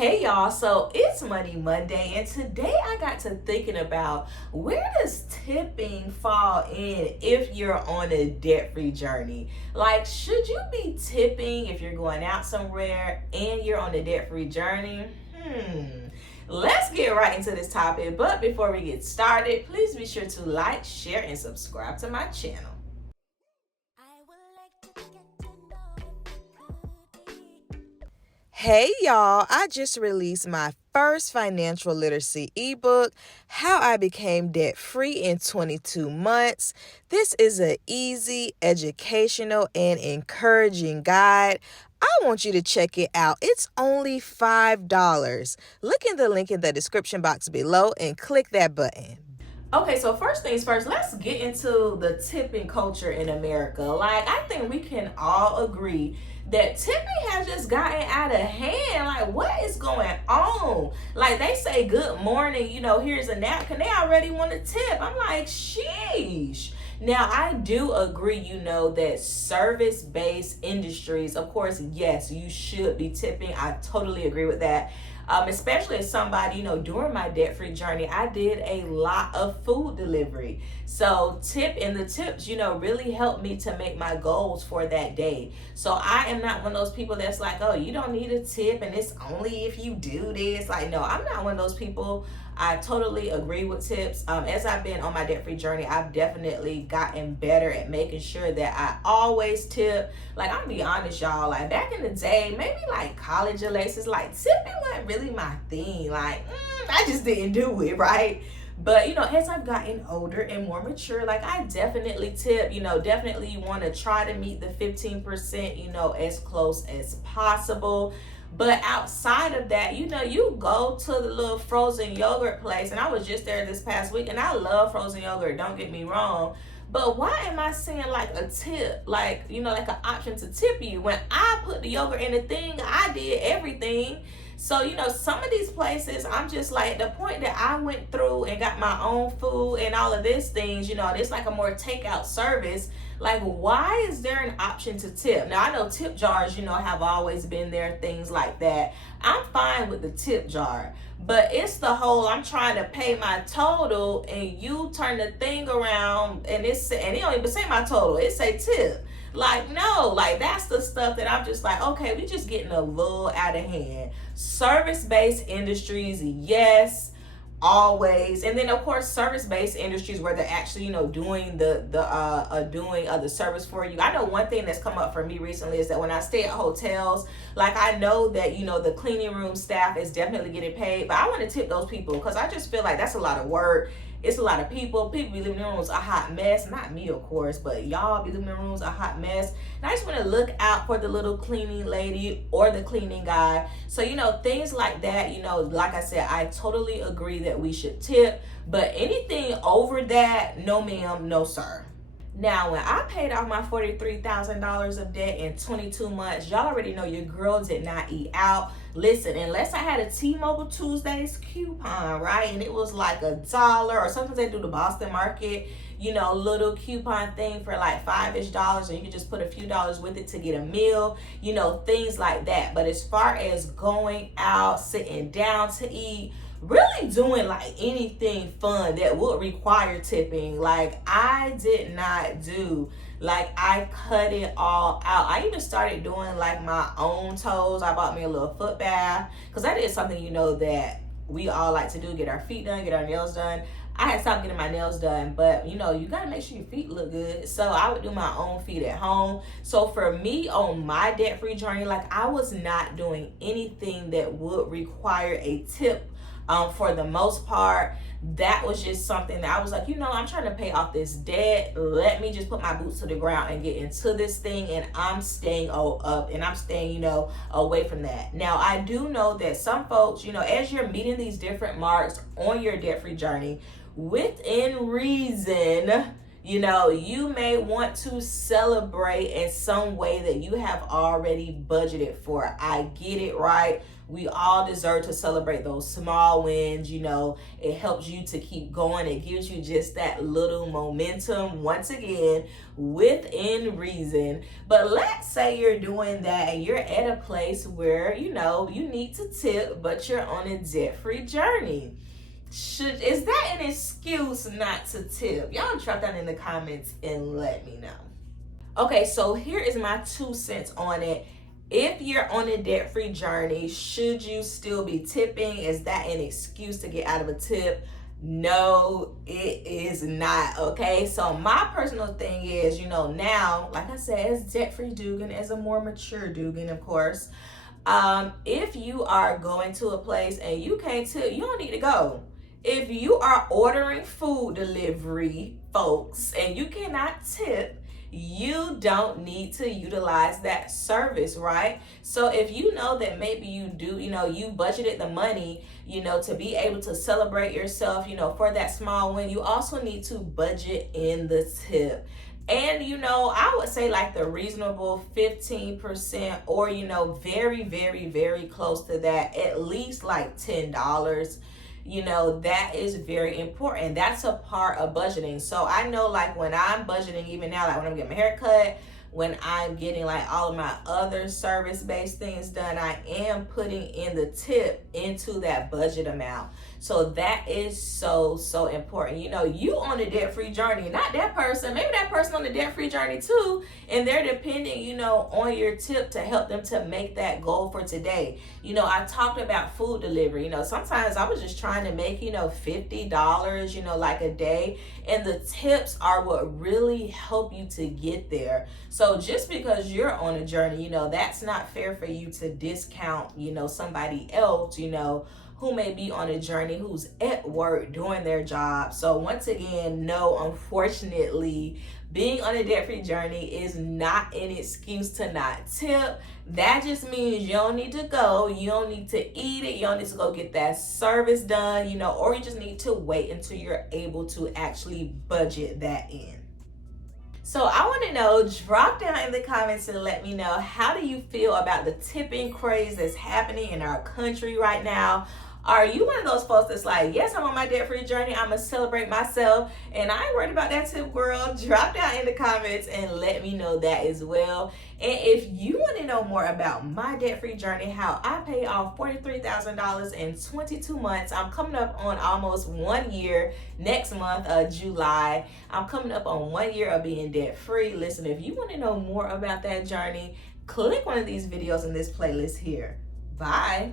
Hey y'all, so it's Money Monday, and today I got to thinking about where does tipping fall in if you're on a debt-free journey? Like, should you be tipping if you're going out somewhere and you're on a debt-free journey? Let's get right into this topic, but before we get started, please be sure to like, share, and subscribe to my channel. Hey y'all, I just released my first financial literacy ebook, How I Became Debt Free in 22 Months. This is an easy, educational, and encouraging guide. I want you to check it out. It's only $5. Look in the link in the description box below and click that button. Okay, so first things first, let's get into the tipping culture in America. Like, I think we can all agree that tipping has just gotten out of hand. Like, what is going on? Like, they say good morning, here's a napkin. They already want to tip. I'm like, sheesh. Now, I do agree, that service-based industries, of course, yes, you should be tipping. I totally agree with that. Especially as somebody, during my debt-free journey, I did a lot of food delivery. So the tips, really helped me to make my goals for that day. So I am not one of those people that's like, oh, you don't need a tip and it's only if you do this. Like, no, I'm not one of those people. I totally agree with tips. As I've been on my debt-free journey, I've definitely gotten better at making sure that I always tip. Like, I'm gonna be honest, y'all, like back in the day, maybe like college Alexis, like tipping wasn't really my thing. Like, I just didn't do it, right? But, as I've gotten older and more mature, like I definitely tip, definitely you want to try to meet the 15%, as close as possible. But outside of that, you go to the little frozen yogurt place, and I was just there this past week, and I love frozen yogurt, don't get me wrong. But why am I seeing like a tip, like an option to tip you? When I put the yogurt in the thing, I did everything. So, some of these places, I'm just like, the point that I went through and got my own food and all of these things, it's like a more takeout service. Like, why is there an option to tip? Now, I know tip jars, have always been there, things like that. I'm fine with the tip jar. But it's the whole, I'm trying to pay my total and you turn the thing around and it don't even say my total, it say tip. Like, no, like that's the stuff that I'm just like, okay, we just getting a little out of hand. Service-based industries, yes, always. And then of course service-based industries where they're actually doing the service for you. I know one thing that's come up for me recently is that when I stay at hotels, like I know that the cleaning room staff is definitely getting paid, but I want to tip those people because I just feel like that's a lot of work. It's a lot of people be living in rooms a hot mess. Not me, of course, but y'all be living in rooms a hot mess. And I just want to look out for the little cleaning lady or the cleaning guy. So, things like that, like I said, I totally agree that we should tip. But anything over that, no ma'am, no sir. Now, when I paid off my $43,000 of debt in 22 months, y'all already know your girl did not eat out. Listen, unless I had a T-Mobile Tuesdays coupon, right? And it was like $1, or sometimes they do the Boston Market, little coupon thing for like $5-ish, and you can just put a few dollars with it to get a meal, things like that. But as far as going out, sitting down to eat, really doing like anything fun that would require tipping, like I did not do. Like I cut it all out. I even started doing like my own toes. I bought me a little foot bath because that is something that we all like to do, get our feet done, get our nails done. I had stopped getting my nails done, but you gotta make sure your feet look good. So I would do my own feet at home. So for me on my debt-free journey, like I was not doing anything that would require a tip. For the most part, that was just something that I was like, I'm trying to pay off this debt. Let me just put my boots to the ground and get into this thing, and I'm staying up and I'm staying, away from that. Now, I do know that some folks, as you're meeting these different marks on your debt-free journey, within reason, you may want to celebrate in some way that you have already budgeted for. I get it, right? We all deserve to celebrate those small wins. It helps you to keep going. It gives you just that little momentum, once again, within reason. But let's say you're doing that and you're at a place where, you need to tip, but you're on a debt-free journey. Is that an excuse not to tip? Y'all drop that in the comments and let me know. Okay, so here is my 2 cents on it. If you're on a debt-free journey, should you still be tipping? Is that an excuse to get out of a tip? No, it is not. Okay, so my personal thing is, now, like I said, as debt-free Duggan, as a more mature Duggan, of course, if you are going to a place and you can't tip, you don't need to go. If you are ordering food delivery, folks, and you cannot tip, you don't need to utilize that service, right? So if you know that maybe you do, you budgeted the money, to be able to celebrate yourself, for that small win, you also need to budget in the tip. And, I would say like the reasonable 15% or, very, very, very close to that, at least like $10. That is very important. That's a part of budgeting. So I know like when I'm budgeting, even now, like when I'm getting my hair cut, when I'm getting like all of my other service-based things done, I am putting in the tip into that budget amount. So that is so, so important. You on a debt-free journey, not that person. Maybe that person on the debt-free journey too, and they're depending, on your tip to help them to make that goal for today. I talked about food delivery. Sometimes I was just trying to make, $50, like a day, and the tips are what really help you to get there. So just because you're on a journey, that's not fair for you to discount, somebody else, who may be on a journey, who's at work doing their job. So once again, no, unfortunately, being on a debt-free journey is not an excuse to not tip. That just means you don't need to go, you don't need to eat it, you don't need to go get that service done, or you just need to wait until you're able to actually budget that in. So I want to know, drop down in the comments and let me know, how do you feel about the tipping craze that's happening in our country right now? Are you one of those folks that's like, yes, I'm on my debt-free journey, I'm going to celebrate myself, and I ain't worried about that tip, girl? Drop down in the comments and let me know that as well. And if you want to know more about my debt-free journey, how I paid off $43,000 in 22 months, I'm coming up on almost 1 year next month, July. I'm coming up on 1 year of being debt-free. Listen, if you want to know more about that journey, click one of these videos in this playlist here. Bye.